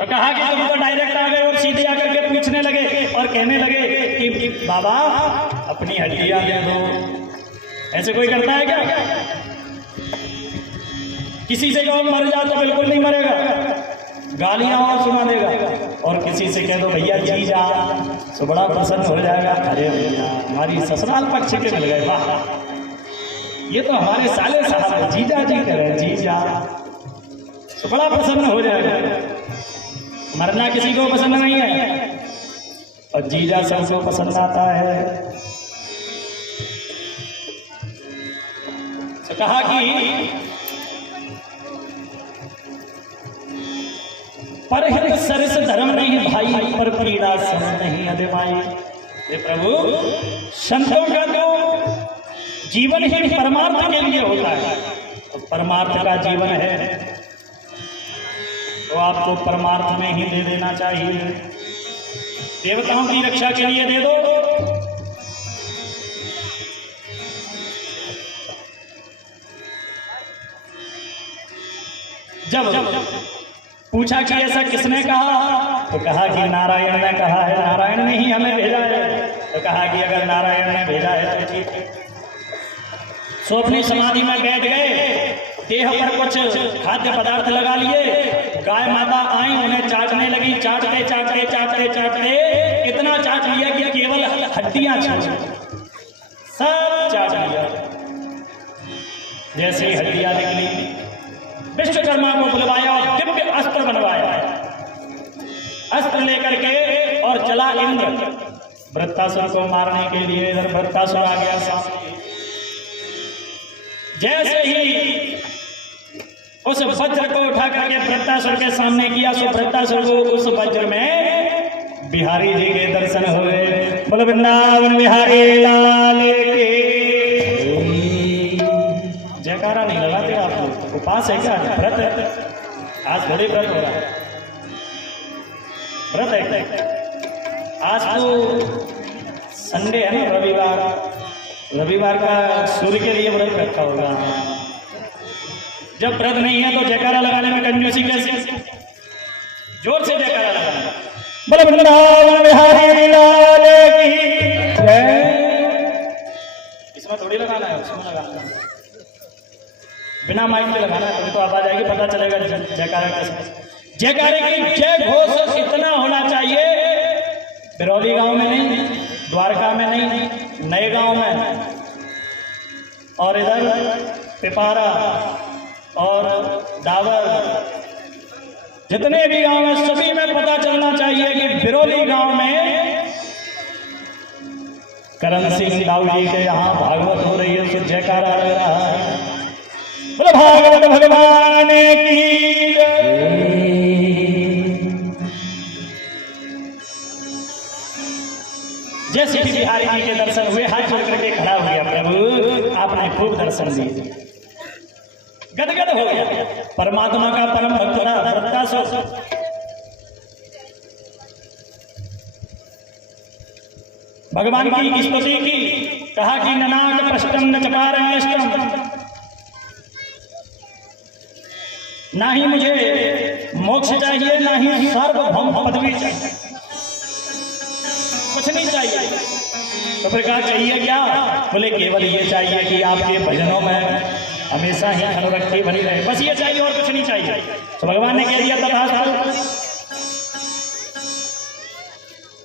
तो कहा कि तुम तो डायरेक्ट आ गए और सीधे आकर के पूछने लगे और कहने लगे कि बाबा अपनी हड्डियां दे दो। ऐसे कोई करता है क्या? किसी से कहो मर जा तो बिल्कुल नहीं मरेगा, गालियां और सुना देगा। और किसी से कह दो भैया जी जा तो बड़ा प्रसन्न हो जाएगा। अरे भैया हमारी ससुराल पक्ष के मिल गए, वाह ये तो हमारे साले साहब जीजा जी कह रहे जीजा, तो बड़ा प्रसन्न हो जाएगा। मरना किसी को पसंद नहीं है और जीजा सबको पसंद आता है। तो कहा कि परहित सरस धर्म नहीं भाई, पर पीड़ा सम नहीं अधमाई। प्रभु संतों का तो जीवन ही परमार्थ के लिए होता है, तो परमार्थ का जीवन है तो आपको परमार्थ में ही दे देना चाहिए। देवताओं की रक्षा के लिए दे दो, जब पूछा कि ऐसा किसने कहा, तो कहा कि नारायण ने कहा है, नारायण ने ही हमें भेजा है। तो कहा कि अगर नारायण ने भेजा है तो ठीक है। सो अपनी समाधि में बैठ गए, देह पर कुछ खाद्य पदार्थ लगा लिए, गाय माता आई उन्हें चाटने लगी, चाटते चाटते चाटते चाटते इतना चाट लिया कि केवल हड्डियां छूटी, सब चाट लिया। जैसे ही हड्डियां निकली विश्वकर्मा को बुलवाया और दिव्य अस्त्र बनवाया। अस्त्र लेकर के और चला इंद्र वृत्तासुर को मारने के लिए। इधर वृत्तासुर आ गया सामने। जैसे ही उस वज्र को उठा करके वृत्तासुर के सामने किया, सो वृत्तासुर को उस वज्र में बिहारी जी के दर्शन हुए। बोलो वृंदावन बिहारी लाल के। जयकारा नहीं लगाते आप लोग? उपास है क्या? व्रत है? आज थोड़ी व्रत हो रहा है, व्रत है। आज तो संडे है ना, रविवार का सूर्य के लिए व्रत रखा होगा। जब व्रत नहीं है तो जयकारा लगाने में कंजूसी कैसे? जोर से जयकारा लगाना। बोलो वृंदावन बिहारी लाल की जय। इसमें थोड़ी लगाना है, उसमें लगाना है, बिना माइक के लगाना है, तभी तो आवाज आएगी, पता चलेगा जयकारा कैसे। जयकारे की जय घोष इतना होना चाहिए, बिरौली गांव में नहीं, द्वारका में नहीं, नए गांव में और इधर पिपारा और डावर, जितने भी गांव हैं सभी में पता चलना चाहिए कि बिरौली गांव में करण सिंह दाऊ जी के यहाँ भागवत हो रही है, तो जयकारा लग रहा है। बोलो भागवत भगवान की जय। जैसे भी बिहारी जी के दर्शन हुए, हाथ जोड़ करके खड़ा हो गया, प्रभु आपने खूब दर्शन दिए, गदगद हो गया। परमात्मा का परम भक्त था वृत्तासुर। भगवान की स्तुति की, कहा कि ननाक पृष्ठम न चपारण्यष्टम, ना ही मुझे मोक्ष चाहिए, ना ही सार्वभौम पदवी चाहिए, कुछ नहीं चाहिए। तो फिर कहा चाहिए क्या? बोले केवल ये चाहिए कि आपके भजनों में हमेशा ही अनुरक्ति बनी रहे, बस ये चाहिए और कुछ नहीं चाहिए। तो भगवान ने कह दिया तथास्तु।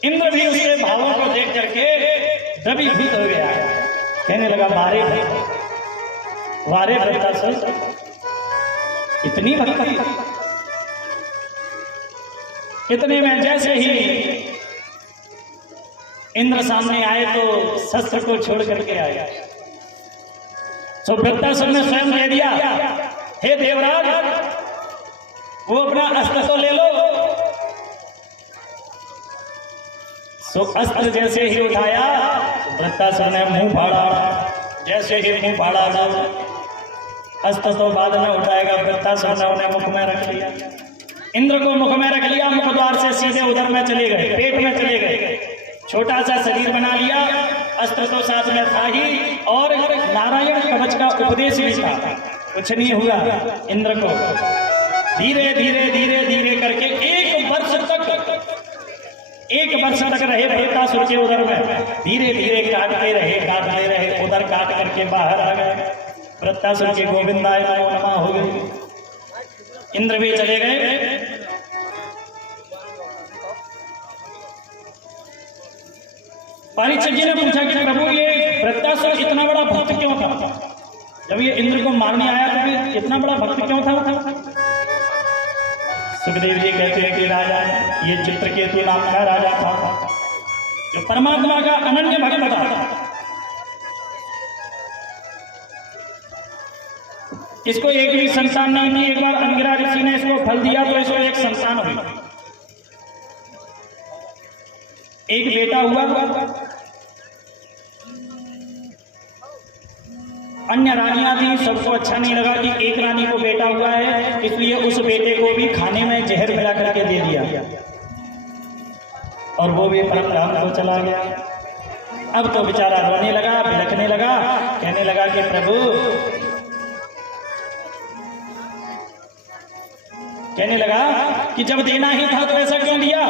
इंद्र भी उसके भावों को देख करके द्रवीभूत हो गया, कहने लगा वारे वारे वृत्तासुर, इतनी भक्ति। इतने में जैसे ही इंद्र सामने आए तो शस्त्र को छोड़ करके आए। तो वृत्तासुर ने स्वयं कह दिया, हे देवराज वो अपना अस्त्र तो ले लो। तो अस्त्र जैसे ही उठाया वृत्तासुर ने मुंह फाड़ा, जैसे ही मुंह फाड़ा अस्त्र तो बाद में उठाएगा, वृत्तासुर ने उन्हें मुख में रख लिया। इंद्र को मुख में रख लिया, मुख द्वार से सीधे उधर में चले गए, पेट में चले गए, छोटा सा शरीर बना लिया। अस्त्र तो साथ में था ही और नारायण कवच का उपदेश भी था। कुछ नहीं हुआ इंद्र को। धीरे धीरे धीरे धीरे करके एक वर्ष तक रहे वृत्तासुर के उदर में, धीरे धीरे काटते रहे, उदर काट करके बाहर आ गए। वृत्तासुर के गोविंदाय नमो नमः हो गई। इंद्र भी चले गए। परीक्षित जी ने पूछा कि प्रभु ये वृत्तासुर इतना बड़ा भक्त क्यों था? जब ये इंद्र को मारने आया तो फिर इतना बड़ा भक्त क्यों था? सुखदेव जी कहते हैं कि राजा, ये चित्रकेतु नाम का राजा था जो परमात्मा का अनन्य भक्त था। इसको एक भी संतान नहीं थी। एक बार अंगिरा ऋषि ने इसको फल दिया तो इसको एक संतान हुई, एक बेटा हुआ। अन्य रानियां थी, सबको अच्छा नहीं लगा कि एक रानी को बेटा हुआ है, इसलिए उस बेटे को भी खाने में जहर मिला करके दे दिया और वो भी परम धाम को चला गया। अब तो बेचारा रोने लगा, बिलखने लगा, कहने लगा कि प्रभु, कहने लगा कि जब देना ही था तो ऐसा क्यों दिया?